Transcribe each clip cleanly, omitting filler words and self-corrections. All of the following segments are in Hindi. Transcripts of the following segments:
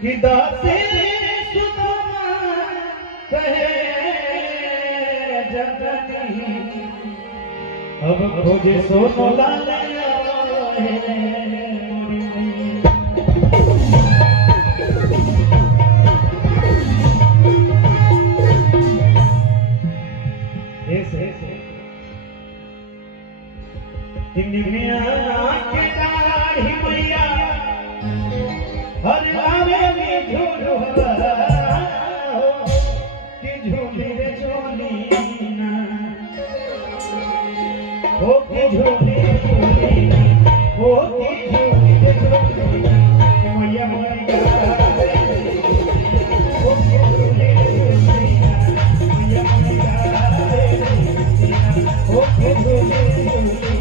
कि दासे सुदामा कहे जगती अब खोजे सोनो लाल हर आवे में झूलो कि झूले रे झूलीना हो कि झूले झूलीना हो कि झूले झूलीना मैया मैया हो कि झूले झूलीना मैया मैया हो कि झूले झूलीना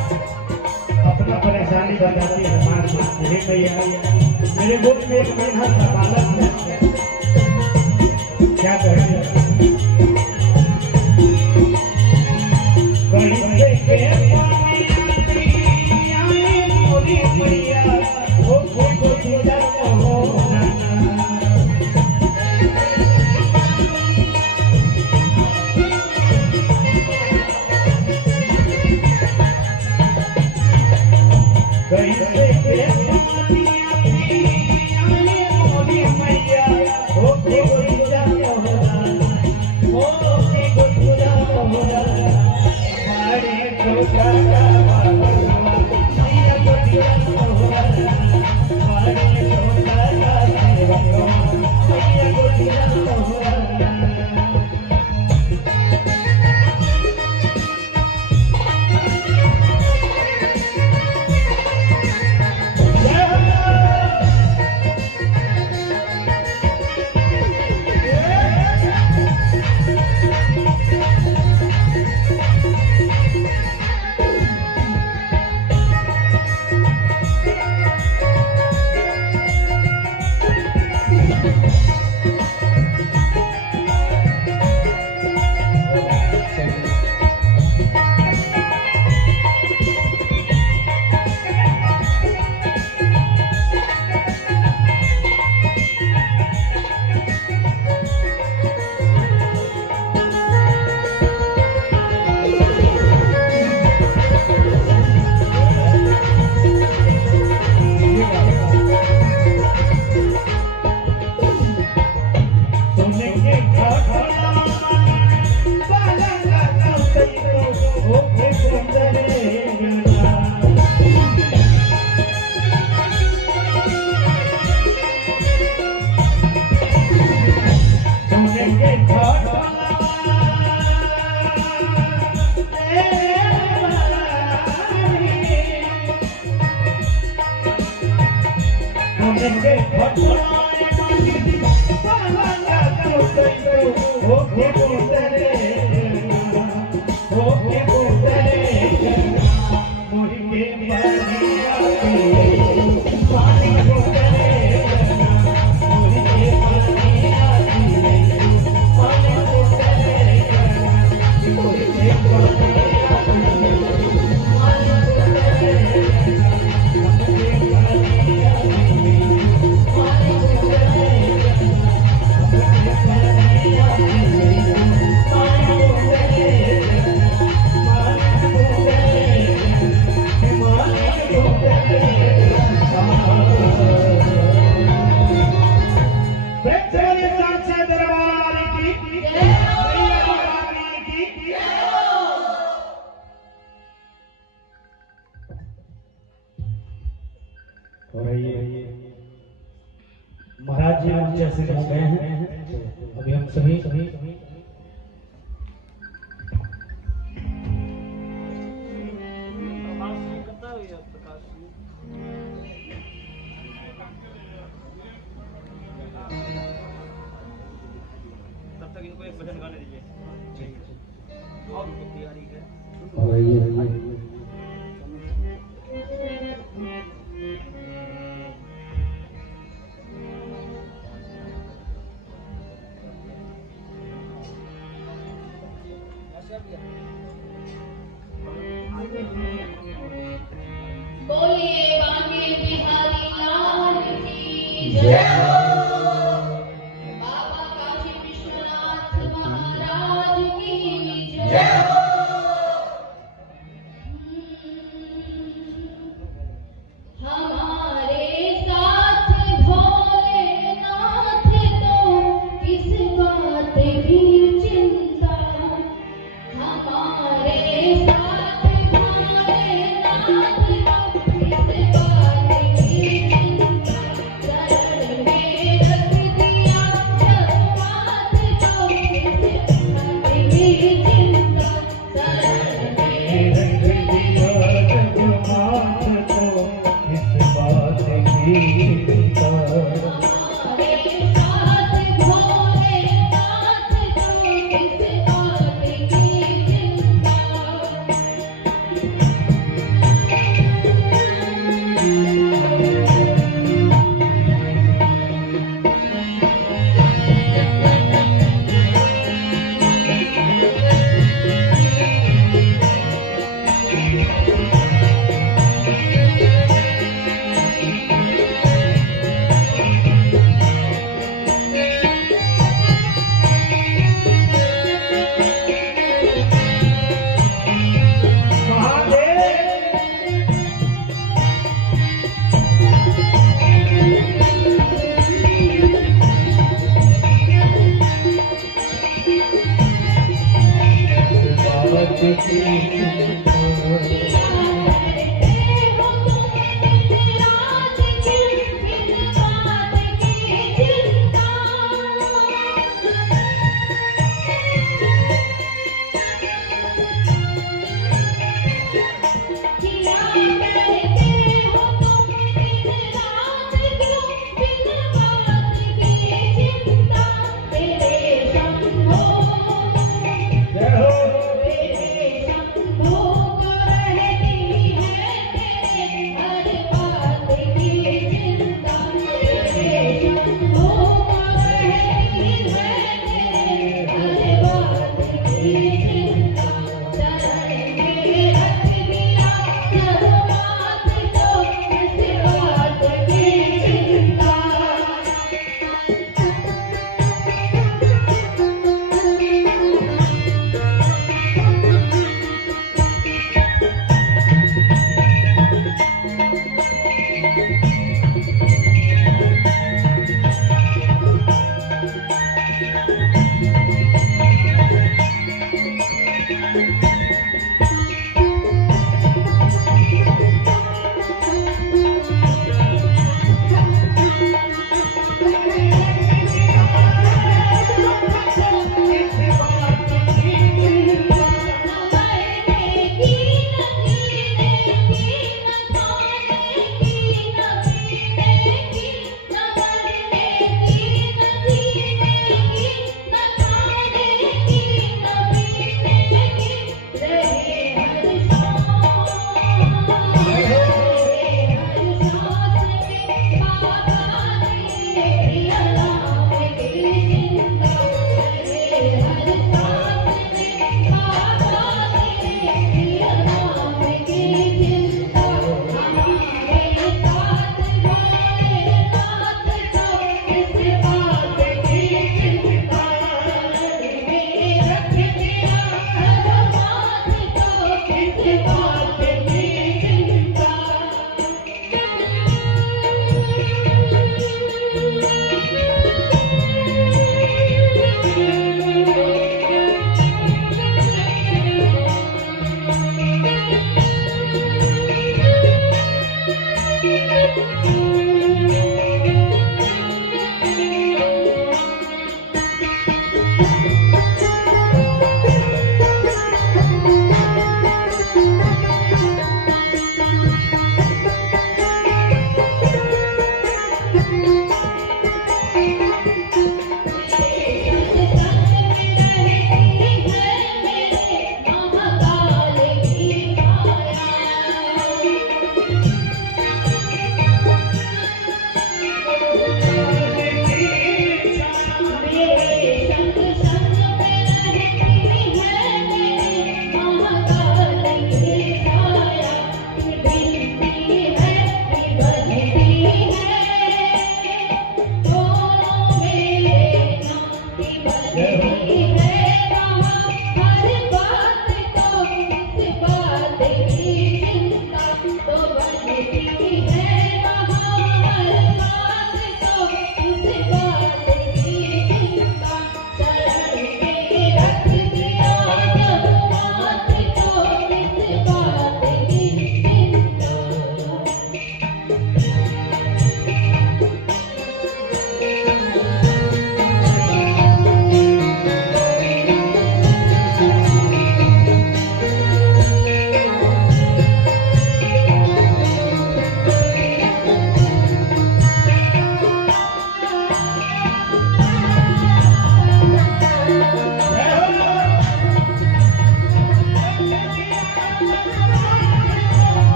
अपना परेशानी बताती है मेरे गोद में एक महीना का बालक है, क्या करें और ये महाराज जी मंच ऐसे हो गए हैं, तो अभी हम सभी तब तक इनको एक भजन गाने दीजिए और उनको तैयारी है। और ये बोलिए बांके बिहारी लाल की जय हो। बाबा काशी विश्वनाथ महाराज की जय हो। हमारे साथ भोलेनाथ तो किस बात की चिंता, हमारे साथ भोलेनाथ तो किस बात की चिंता। शरण में रख दिया जगन्नाथ तो किस बात की चिंता। शरण में रख दिया जगन्नाथ को इस बात की चिंता। हमारे साथ भोलेनाथ तो किस बात की चिंता। जय हो। शंभो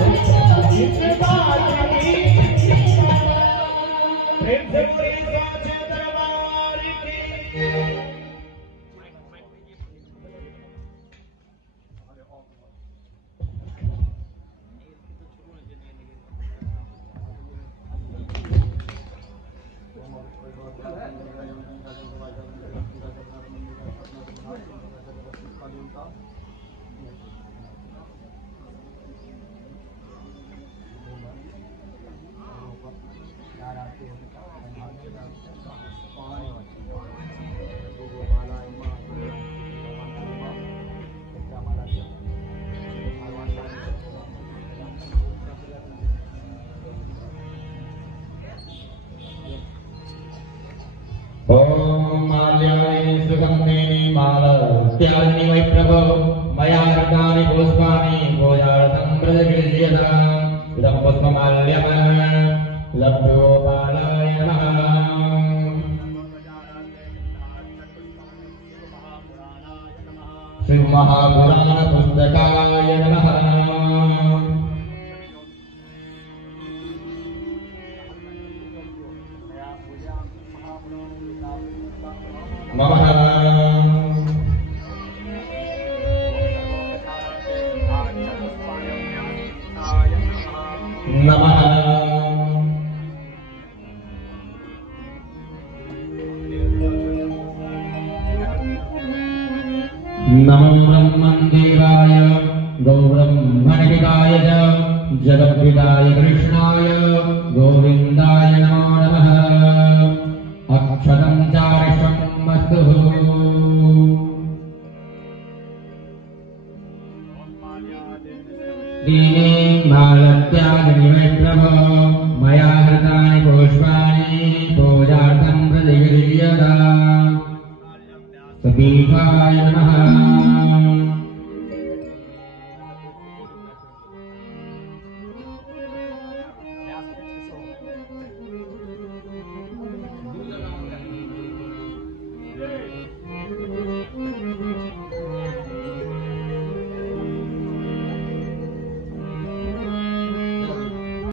इस बात की प्रेम से बोलिए साचे दरबार की। ओम माल्यानि सुगन्धिनि मालत्यानि वै प्रभो मया रतानि पुष्पाणि पूजार्थं प्रजगृह्यताम् इदं पुष्पमाल्यम् लब्धोपालाय नमः। शिवमहापुराणपुस्तकाय नमः। नमः नमः नमो ब्रह्मदेवाय गौब्रह्मणिकाय च जगद्विदाय कृष्णाय गोविन्दाय नमो नमः। अक्षतं चारिष्वमस्तु। दीने मालत्यानि वै प्रभो मया हृतानि पुष्पाणि पूजार्थं प्रतिगृह्यताम्। सतीर्थाय नमः।